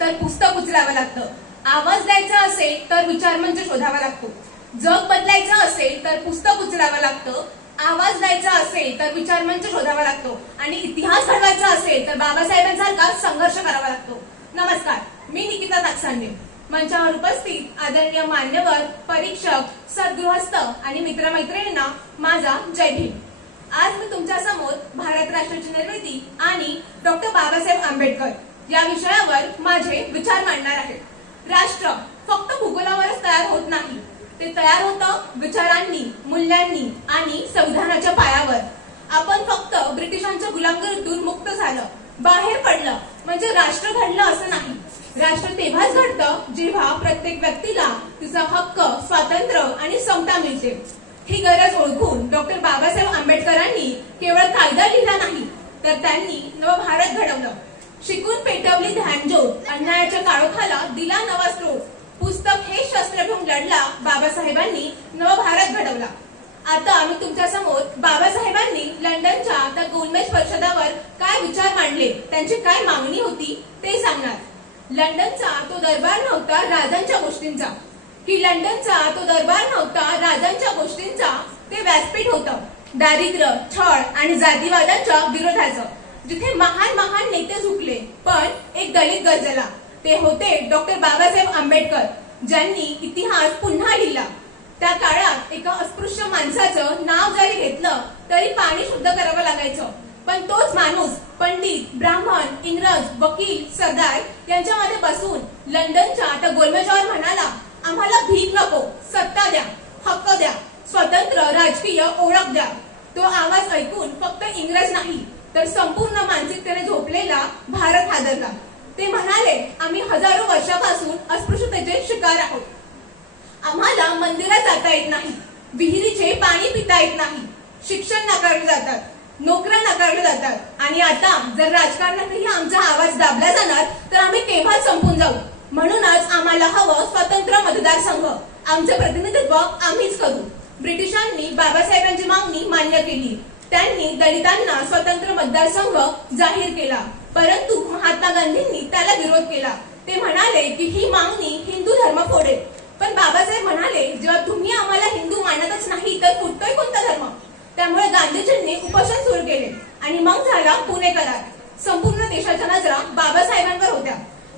तर पुस्तक उचलावं लागतं, आवाज द्यायचा असेल तर विचारमंच शोधावा लागतो, जग बदलायचं असेल तर पुस्तक उचलावं लागतं, आवाज द्यायचा असेल तर विचारमंच शोधावा लागतो आणि इतिहास घडवायचा असेल तर बाबासाहेबांसारखा संघर्ष करावा लागतो। नमस्कार, मी निकिता ताकसांडे। मंचावर उपस्थित आदरणीय मान्यवर, परीक्षक, सद्गृहस्थ आणि मित्रमैत्रिणींना माझा जय भीम। आज मी तुमच्या समोर भारत राष्ट्राची निर्मिती आणि डॉक्टर बाबासाहेब आंबेडकर या विषयावर माझे विचार मांडणार आहे। राष्ट्र फक्त भूगोलावरच तयार होत नाही, ते तयार होतं विचारांनी, मूल्यांनी आणि संविधानाच्या पायावर। आपण फक्त ब्रिटिशांच्या गुलामगिरीतून मुक्त झालं, बाहेर पडलं म्हणजे राष्ट्र घडलं असं नाही। राष्ट्र तेव्हाच घडतं जेव्हा प्रत्येक व्यक्तीला तिचा हक्क, स्वातंत्र्य आणि समता मिळते। ही गरज ओळखून डॉक्टर बाबासाहेब आंबेडकरांनी केवळ कायदा लिहिला नाही, तर त्यांनी नवभारत घडवलं। शिकून पेटवली ध्यानज्योत, अन्यायाच्या काळोखाला दिला नवा स्रोत, पुस्तक हे शस्त्र घेऊन लढला बाबासाहेबांनी, नवभारत घडवला। आता आम्ही तुमच्या समोर बाबासाहेबांनी लंडनच्या त्या गोलमेज परिषदावर काय विचार मांडले, त्यांची काय मागणी होती ते सांगणार। लंडनचा तो दरबार नव्हता राजांच्या गोष्टींचा, की लंडनचा तो दरबार नव्हता राजांच्या गोष्टींचा, ते व्यासपीठ होतं दारिद्र्य, छळ आणि जातीवादाच्या विरोधाचं, जिथे महान महान नेते झुकले पण एक दलित गरजला। ते होते डॉक्टर बाबासाहेब आंबेडकर, ज्यांनी इतिहास पुन्हा लिहिला। त्या काळात एका अस्पृश्य माणसाचं नाव जरी घेतलं तरी पाणी शुद्ध करावं लागायचं, पण तोच माणूस पंडित, ब्राह्मण, इंग्रज, वकील, सरदार यांच्यामध्ये बसून लंडनच्या त्या गोलमेजावर म्हणाला, आम्हाला भीक नको, सत्ता द्या, हक्क द्या, स्वतंत्र राजकीय ओळख द्या। तो आवाज ऐकून फक्त इंग्रज नाही तर संपूर्ण मानसिकतेने झोपलेला भारत हादरला। ते म्हणाले, आम्ही हजारो वर्षापासून अस्पृश्यतेचे शिकार आहोत, आम्हाला मंदिरात जाता येत नाही, विहिरीचे पाणी पिता येत नाही, शिक्षण नाकारले जातात, नोकऱ्या नाकारल्या जातात आणि आता जर राजकारणातही आमचा आवाज दाबला जाणार तर आम्ही तेव्हाच संपून जाऊ। म्हणूनच आम्हाला हवं स्वतंत्र मतदारसंघ, आमचे प्रतिनिधित्व आम्हीच करू। ब्रिटिशांनी बाबासाहेबांची मागणी मान्य केली, त्यांनी दलितांना स्वतंत्र मतदारसंघ जाहीर केला, परंतु महात्मा गांधींनी त्याला विरोध केला। ते म्हणाले की ही मागणी हिंदू धर्म फोडेल, पण बाबासाहेब म्हणाले, जेव्हा तुम्ही आम्हाला हिंदू मानतच नाही तर फुटतोय कोणता धर्म? त्यामुळे गांधीजींनी उपोषण सुरू केले आणि मग झाला पुणे करार। संपूर्ण देशाच्या नजरा बाबासाहेबांवर होत्या।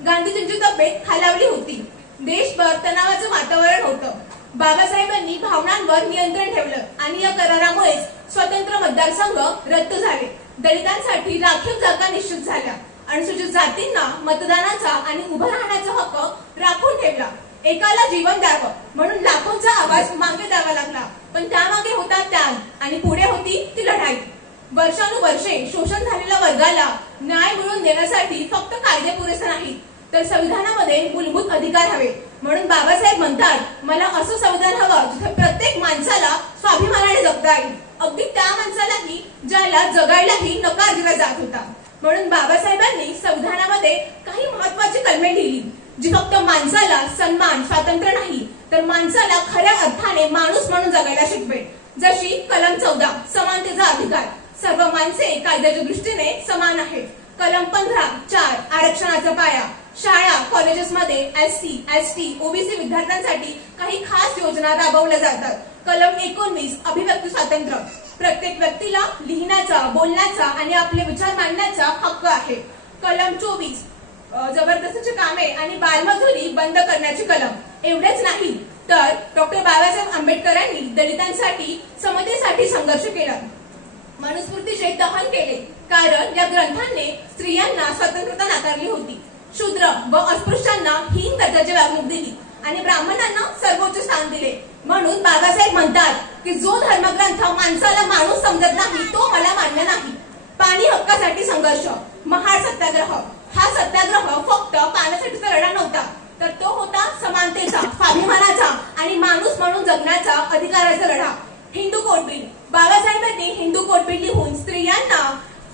गांधीजींची तब्येत खालावली होती, देशभर तणावाचं वातावरण होतं। बाबासाहेबांनी भावनांवर नियंत्रण ठेवलं आणि या करारामुळे स्वतंत्र मतदारसंघ रद्द झाले। दलितांसाठी राखीव जागा निश्चित झाल्या, अनुसूचित जातींना मतदानाचा आणि उभं राहण्याचा हक्क राखून ठेवला। एकाला जीवन द्यावं म्हणून लाखोंचा आवाज मागे द्यावा लागला, पण त्यामागे होता त्याग आणि पुढे होती ती लढाई। वर्षानुवर्षे शोषण झालेल्या वर्गाला न्याय मिळवून देण्यासाठी फक्त कायदे पुरेसे नाहीत तर संविधानामध्ये मूलभूत अधिकार हवे। म्हणून बाबासाहेब म्हणतात, मला असं संविधान हवं जिथे प्रत्येक माणसाला स्वाभिमानाने जगता येईल, अगदी त्या माणसालाही ज्याला जगायलाही नकार दिला जात होता। म्हणून बाबासाहेबांनी संविधानामध्ये काही महत्वाची कलमे लिहिली, जी फक्त माणसाला सन्मान, स्वातंत्र्य नाही तर माणसाला खऱ्या अर्थाने माणूस म्हणून जगायला शिकवेल। जशी कलम 14 समानतेचा अधिकार, सर्व माणसे कायद्याच्या दृष्टीने समान आहेत। कलम 15(4) आरक्षणाचा पाया, शाळा कॉलेजेसमध्ये एससी, एसटी, ओबीसी विद्यार्थ्यांसाठी काही खास योजना राबवल्या जातात। कलम 19 अभिव्यक्ती स्वातंत्र्य, प्रत्येक व्यक्तीला लिहिण्याचा, बोलण्याचा आणि आपले विचार मांडण्याचा हक्क आहे। कलम 24 जबरदस्तीची कामे आणि बालमजुरी बंद करण्याची कलम। एवढेच नाही तर डॉक्टर बाबासाहेब आंबेडकरांनी दलितांसाठी, समतेसाठी संघर्ष केला, मनुस्मृतीचे दहन केले, कारण या ग्रंथांनी स्त्रियांना स्वतंत्रता नाकारली होती। शूद्र व अस्पृश्यांना हीन दर्जाची वागणूक दिली आणि ब्राह्मणांना सर्वोच्च स्थान दिले। म्हणून बाबासाहेब म्हणतात की जो धर्मग्रंथ माणसाला माणूस समजत नाही तो मला मान्य नाही। पाणी हक्कासाठी संघर्ष, महाड सत्याग्रह, हा सत्याग्रह फक्त पाण्यासाठीचा लढा नव्हता तर तो होता समानतेचा, स्वाभिमानाचा आणि माणूस म्हणून जगण्याचा अधिकाराचा लढा। हिंदू कोड बिल, बाबासाहेबांनी हिंदू कोड बिल लिहून स्त्रियांना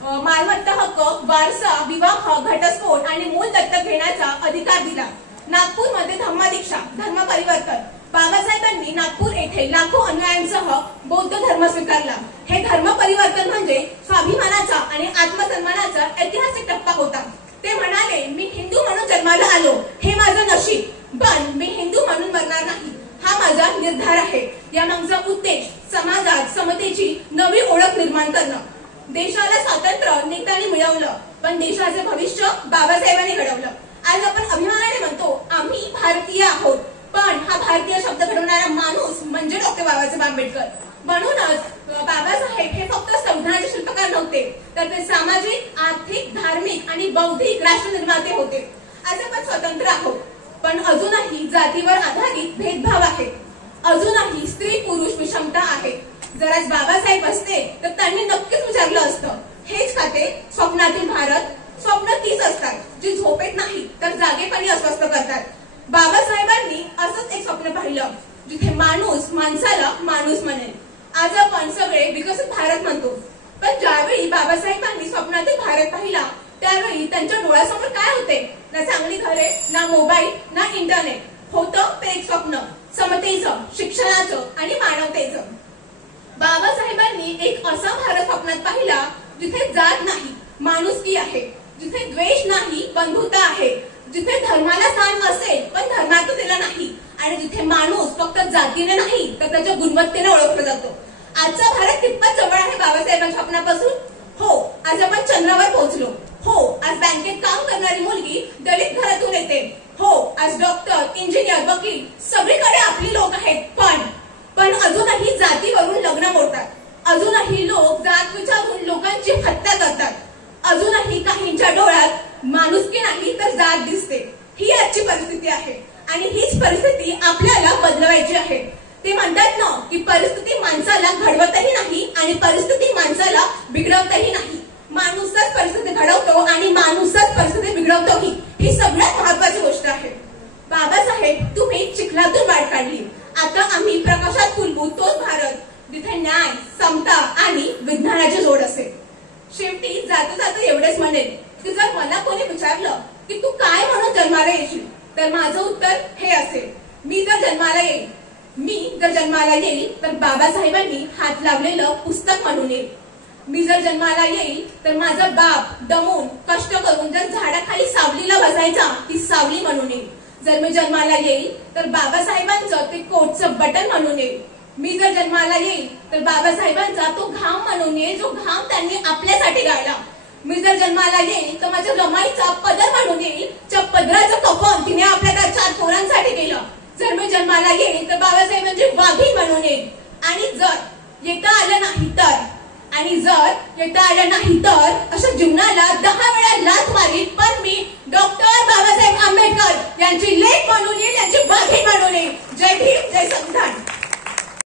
मालमत्ता हक्क, वारसा, विवाह, घटस्फोट आणि मूल दत्तक घेण्याचा अधिकार दिला। नागपूरमध्ये धम्मदीक्षा, धर्म परिवर्तन, बाबासाहेबांनी नागपूर येथे लाखो अनुयायांसह बौद्ध धर्म स्वीकारला। हे धर्म परिवर्तन म्हणजे स्वाभिमानाचा आणि आत्मसन्मानाचा ऐतिहासिक टप्पा होता। ते म्हणाले, मी हिंदू म्हणून जन्माला आलो, हे माझं नशीब, पण मी हिंदू म्हणून मरणार नाही, हा माझा निर्धार आहे. यामागचा उद्देश समाजात समतेची नवी ओळख निर्माण करणं. देशाला स्वातंत्र्य नेत्यांनी मिळवलं, पण देशाचे भविष्य बाबासाहेबांनी घडवलं. आज आपण अभिमानाने म्हणतो आम्ही भारतीय आहोत, पण हा भारतीय शब्द घडवणारा माणूस म्हणजे डॉक्टर बाबासाहेब आंबेडकर. म्हणूनच बाबासाहेब हे फक्त संविधानाचे शिल्पकार नव्हते, तर ते सामाजिक, आर्थिक, धार्मिक आणि बौद्धिक राष्ट्र निर्माते होते. आज आपण स्वतंत्र आहोत, पण अजूनही जातीवर आधारित भेदभाव आहे, अजूनही स्त्री पुरुष विषमता आहे. जर आज बाबासाहेब असते तर त्यांनी नक्कीच विचारलं असतं, हेच खाते स्वप्नातील भारत. स्वप्न तीच असतात जी झोपेत नाही तर जागेपणी अस्वस्थ करतात. बाबासाहेबांनी असंच एक स्वप्न पाहिलं, जिथे माणूस माणसाला माणूस म्हणेल. आज आपण सगळे विकसित भारत म्हणतो, पण ज्यावेळी बाबासाहेबांनी स्वप्नातील भारत पाहिला त्यावेळी त्यांच्या डोळ्यासमोर काय होते? ना चांगली घरे, ना मोबाईल, ना इंटरनेट. होतं ते एक स्वप्न, समतेचं, शिक्षणाचं आणि मानवतेचं. बाबासाहेबांनी एक असा भारत स्वप्नात पाहिला जिथे जात नाही, माणुसकी आहे, जिथे द्वेष नाही, बंधुता आहे, जिथे धर्माला स्थान असेल पण धर्मार्थतेला नाही, आणि जिथे माणूस फक्त जातीने नाही तर त्याच्या गुणवत्तेने ओळखला जातो. आजचा भारत कितपत जवळ आहे बाबासाहेबांच्या स्वप्नापासून? हो, आज आपण चंद्रावर पोहोचलो. हो, आज बँकेत काम करणारी मुलगी दलित घरातून येते. हो, आज डॉक्टर, इंजिनियर, वकील सगळीकडे आपली लोक आहेत, पण अजूनही जातीवरून लग्न मोडतात. अजूनही लोक जात विचारून लोकांची हत्या करतात. अजूनही काहींच्या डोळ्यात माणुसकी नाही तर जात दिसते. ही आजची परिस्थिती आहे आणि हीच परिस्थिती आपल्याला बदलवायची आहे. ते म्हणतात ना की परिस्थिती माणसाला घडवतही नाही आणि परिस्थिती माणसाला बिघडवतही नाही. माणूसच परिस्थिती घडवतो आणि माणूसच परिस्थिती बिघडवतोही. ही सगळ्यात महत्वाची गोष्ट आहे. बाबासाहेब, तुम्ही चिखलातून वाट काढली. आता आम्ही प्रकाशात फुलवू तोच भारत जिथे न्याय, समता आणि विज्ञानाची जोड असेल. शेवटी जाता जाता एवढेच म्हणेल की जर मला कोणी विचारलं की तू काय म्हणून जन्माला येशील, तर माझं उत्तर हे असेल, मी जर जन्माला येईल तर बाबासाहेबांनी हात लावलेलं पुस्तक म्हणून येईल. मी जर जन्माला येईल तर माझा बाप दमून कष्ट करून जर झाडाखाली सावलीला बसायचा ती सावली म्हणून येईल. जर मी जन्माला येईल तर बाबासाहेबांचं ते कोटचं बटन म्हणून येईल. मी जर जन्माला येईल तर बाबासाहेबांचा तो घाम म्हणून येईल जो घाम त्यांनी आपल्यासाठी गाळला. मी जर जन्माला येईल तर माझ्या रमाईचा पदर म्हणून येईल, ज्या पदराचं कफन तिने आपल्या त्या 4 पोरांसाठी केलं. जर मी जन्माला येईल तर बाबासाहेबांची वाघी म्हणून येईल. आणि जर येता आलं नाही तर अशा जीवनाला 10 वेळा लाथ मारील, पण मी डॉक्टर बाबासाहेब आंबेडकर यांची लेक म्हणून येईल, यांची वाघी म्हणून येईल. जय भीम, जय संविधान.